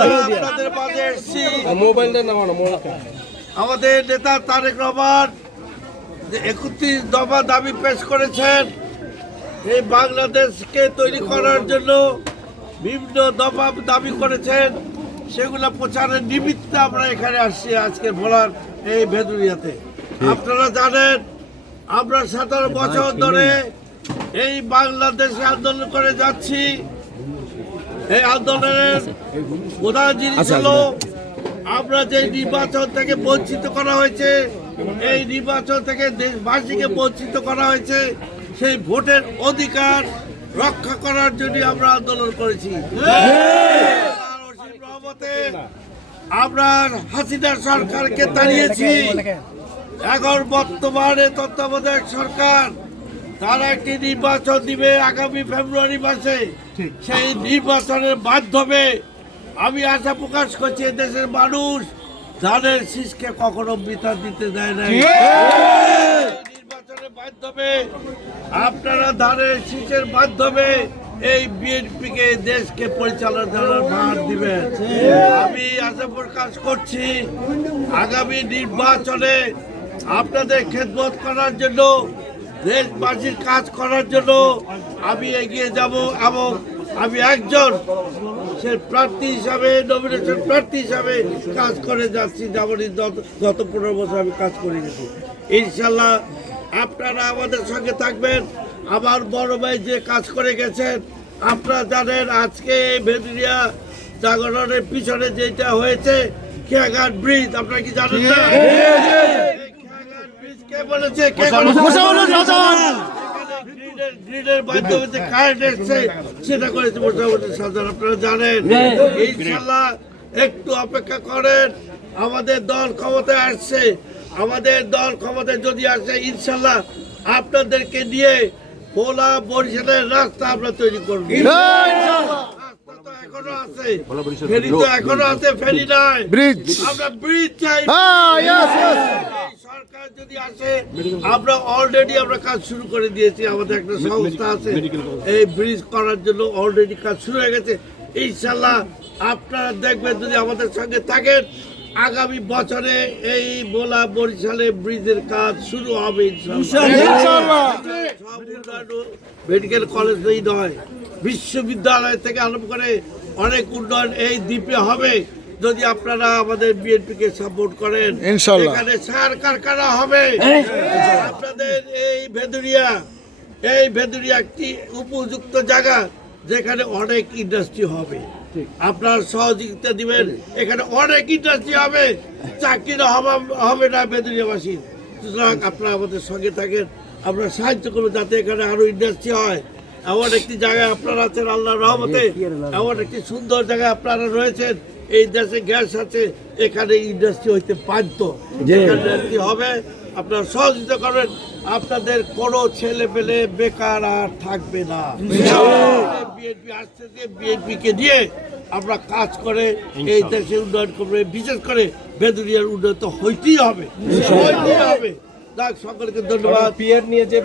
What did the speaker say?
আপনাদের মাঝে এসেছি। আমাদের নেতা তারেক রহমান 31 দফা দাবি পেশ করেছেন। এই বাংলাদেশকে তৈরি করার জন্য বিভিন্ন দফা দাবি করেছেন, সেগুলো প্রচারের নিমিত্তে আমরা এখানে আসছি আজকে ভোলার এই ভেদুরিয়াতে। আপনারা জানেন আমরা 17 বছর ধরে এই বাংলাদেশে আন্দোলন করে যাচ্ছি। এই আন্দোলনের প্রধান জিনিস হলো আমরা যে নির্বাচন থেকে বঞ্চিত করা হয়েছে, এই নির্বাচন থেকে দেশবাসীকে বঞ্চিত করা হয়েছে, সেই ভোটের অধিকার রক্ষা করার জন্য আমরা আন্দোলন করেছি। আমরা হাসিনা সরকারকে তাড়িয়েছি। এখন বর্তমানে তত্ত্বাবধায়ক সরকার তারা একটি নির্বাচন দিবে আগামী ফেব্রুয়ারি মাসে। সেই নির্বাচনের মাধ্যমে আমি আশা প্রকাশ করছি দেশের মানুষ ধানের শীষকে কখনো বৃথা দিতে দেয় না। নির্বাচনের মাধ্যমে আপনারা ধানের শীষের মাধ্যমে এই বিএনপিকে দেশকে পরিচালনার ভার দিবেন। আমি আশা প্রকাশ করছি আগামী নির্বাচনে আপনাদের খেদমত করার জন্য, দেশবাসীর কাজ করার জন্য আমি এগিয়ে যাব এবং আমি একজন সে প্রার্থী হিসাবে, নমিনেশন প্রার্থী হিসাবে কাজ করে যাচ্ছি। যেমন গত 15 বছর আমি কাজ করে গেছি। ইনশাল্লাহ আপনারা আমাদের সঙ্গে থাকবেন। আমার বড় ভাই যে কাজ করে গেছেন, আপনারা জানেন আজকে ভেদুরিয়া জাগরণের পিছনে যেটা হয়েছে খেয়াঘাট ব্রিজ, আপনারা কি জানেন না? কে বলেছে? গ্রিডের মাধ্যমে যে কারেন্ট এসছে সেটা করেছে মোটামুটি সাধারণ, আপনারা জানেন। ইনশাল্লাহ একটু অপেক্ষা করেন, আমাদের দল ক্ষমতায় আসছে। আমাদের দল ক্ষমতায় যদি আসে ইনশাল্লাহ আপনাদেরকে নিয়ে ভোলা বরিশালের রাস্তা আমরা তৈরি করবো। এখনো আছে, ফেরি তো এখনো আছে, ফেরি নাই, আমরা ব্রিজ চাই। সরকার যদি আসে আমরা অলরেডি আমরা কাজ শুরু করে দিয়েছি। আমাদের একটা সংস্থা আছে এই ব্রিজ করার জন্য, অলরেডি কাজ শুরু হয়ে গেছে। ইনশাল্লাহ আপনারা দেখবেন যদি আমাদের সঙ্গে থাকেন, আগামী বছরে এই ভোলা বরিশালে ব্রিজের কাজ শুরু হবে ইনশাল্লাহ। মেডিকেল কলেজেই নয়, বিশ্ববিদ্যালয় থেকে আরম্ভ করে অনেক উন্নয়ন এই দ্বীপে হবে যদি আপনারা আমাদের বিএনপিকে সাপোর্ট করেন। এখানে সার কারখানা হবে। আপনাদের এই ভেদুরিয়া একটি উপযুক্ত জায়গা যেখানে অনেক ইন্ডাস্ট্রি হবে। আপনারা সহযোগিতা দিবেন, এখানে অনেক ইন্ডাস্ট্রি হবে, চাকরির অভাব হবে না ভেদুরিয়াবাসী। সুতরাং আপনারা আমাদের সঙ্গে থাকেন, আমরা সাহায্য করবো যাতে এখানে আরো ইন্ডাস্ট্রি হয়। এমন একটি জায়গায় আপনারা আছেন আল্লাহর রহমতে, এমন একটি সুন্দর জায়গায় আপনারা রয়েছেন। এই দেশে গ্যাস আছে, এখানে ইন্ডাস্ট্রি হইতে বাধ্য, ইন্ডাস্ট্রি হবে। আপনারা সহযোগিতা করবেন, আপনাদের কোনো ছেলে পেলে বেকার আর থাকবে না। বিএনপি আসতেছে, বিএনপিকে দিয়ে আমরা কাজ করে এই দেশে উন্নয়ন করবে, বিশেষ করে ভেদুরিয়ার উন্নয়ন হইতেই হবে। সকলকে ধন্যবাদ। পিয়ার নিয়ে যে